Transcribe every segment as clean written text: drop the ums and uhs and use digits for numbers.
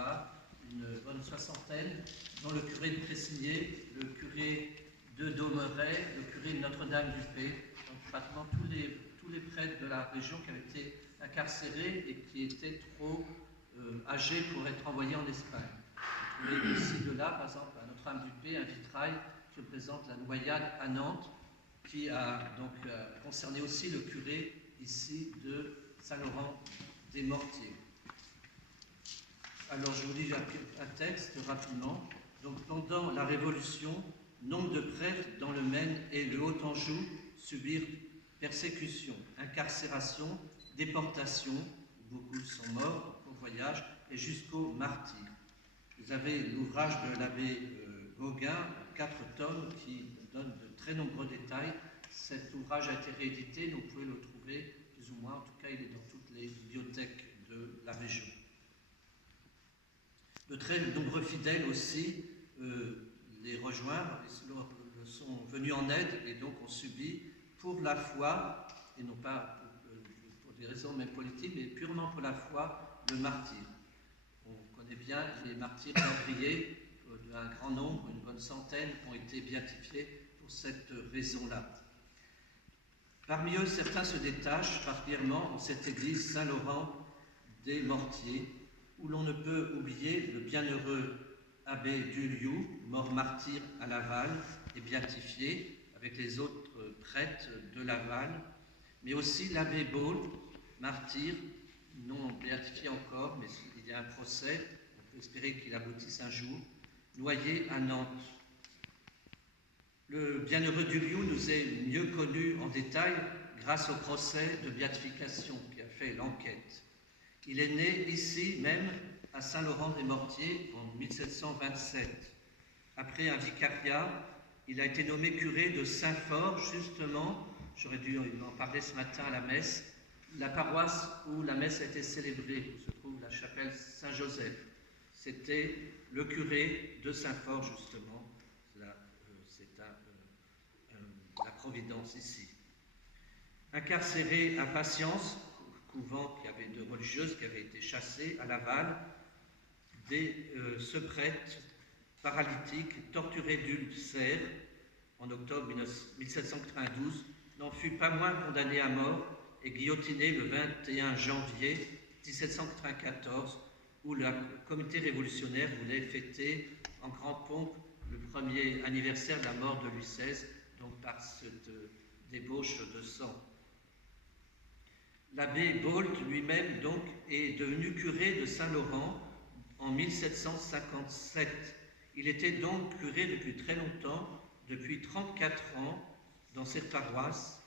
Loire, une bonne soixantaine, dont le curé de Pressigné, le curé de Domeray, le curé de Notre-Dame-du-Pé, donc pratiquement tous les prêtres de la région qui avaient été incarcérés et qui étaient trop âgés pour être envoyés en Espagne. Vous trouvez ici de là, par exemple, à Notre-Dame-du-Pé, un vitrail qui représente la noyade à Nantes, qui a donc concerné aussi le curé ici de Saint-Laurent-des-Mortiers. Alors je vous lis un texte rapidement. Donc pendant la Révolution, nombre de prêtres dans le Maine et le Haut-Anjou subirent persécutions, incarcération, déportation, beaucoup sont morts au voyage, et jusqu'au martyre. Vous avez l'ouvrage de l'abbé Gauguin, 4 tomes, qui donne de très nombreux détails. Cet ouvrage a été réédité, donc vous pouvez le trouver plus ou moins, en tout cas il est dans toutes les bibliothèques de la région. De très nombreux fidèles aussi les rejoignent, sont venus en aide et donc ont subi pour la foi, et non pas pour des raisons même politiques, mais purement pour la foi, le martyre. On connaît bien les martyrs d'Andrié, un grand nombre, une bonne centaine, ont été béatifiés pour cette raison-là. Parmi eux, certains se détachent particulièrement en cette église Saint-Laurent-des-Mortiers, où l'on ne peut oublier le bienheureux abbé Duliou, mort martyr à Laval et béatifié avec les autres prêtres de Laval, mais aussi l'abbé Baul, martyr, non béatifié encore, mais il y a un procès, on peut espérer qu'il aboutisse un jour, noyé à Nantes. Le bienheureux Duliou nous est mieux connu en détail grâce au procès de béatification qui a fait l'enquête. Il est né ici même à Saint-Laurent-des-Mortiers en 1727. Après un vicariat, il a été nommé curé de Saint-Fort, justement, j'aurais dû en parler ce matin à la messe, la paroisse où la messe a été célébrée, où se trouve la chapelle Saint-Joseph. C'était le curé de Saint-Fort, justement. C'est la Providence ici. Incarcéré à Patience, couvent de religieuses qui avaient été chassées à Laval, ce prêtre paralytique, torturé d'ulcère en octobre 1792, n'en fut pas moins condamné à mort et guillotiné le 21 janvier 1794, où le comité révolutionnaire voulait fêter en grande pompe le premier anniversaire de la mort de Louis XVI, donc par cette débauche de sang. L'abbé Bault lui-même donc est devenu curé de Saint-Laurent en 1757. Il était donc curé depuis très longtemps, depuis 34 ans, dans cette paroisse,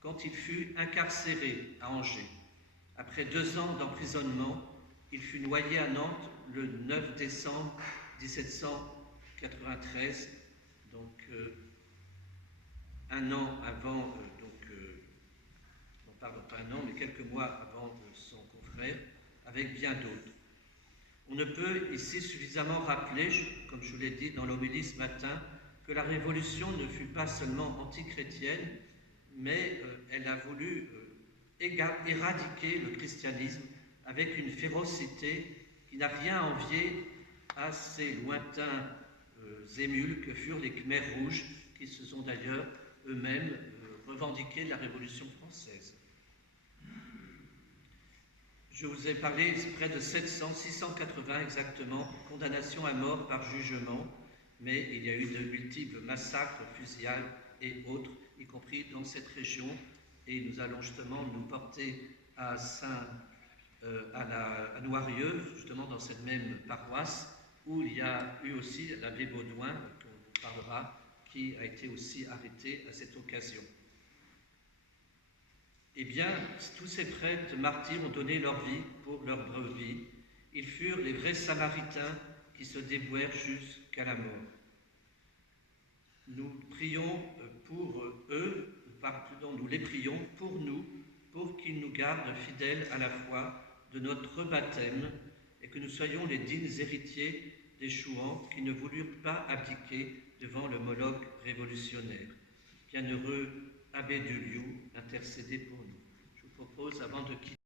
quand il fut incarcéré à Angers. Après 2 ans d'emprisonnement, il fut noyé à Nantes le 9 décembre 1793, donc un an avant, pardon, pas un an, mais quelques mois avant son confrère, avec bien d'autres. On ne peut ici suffisamment rappeler, comme je vous l'ai dit dans l'homélie ce matin, que la Révolution ne fut pas seulement antichrétienne, mais elle a voulu éradiquer le christianisme avec une férocité qui n'a rien à envier à ces lointains émules que furent les Khmers rouges, qui se sont d'ailleurs eux-mêmes revendiqués de la Révolution française. Je vous ai parlé près de 680 exactement, condamnations à mort par jugement, mais il y a eu de multiples massacres, fusillades et autres, y compris dans cette région, et nous allons justement nous porter à Noirieux, justement dans cette même paroisse, où il y a eu aussi l'abbé Baudouin, dont on parlera, qui a été aussi arrêté à cette occasion. Eh bien, tous ces prêtres martyrs ont donné leur vie pour leur brebis. Ils furent les vrais samaritains qui se dévouèrent jusqu'à la mort. Nous prions pour eux, nous les prions pour nous, pour qu'ils nous gardent fidèles à la foi de notre baptême et que nous soyons les dignes héritiers des Chouans qui ne voulurent pas abdiquer devant le Moloch révolutionnaire. Bienheureux Abbé Duliou, intercédez pour nous. Je vous propose, avant de quitter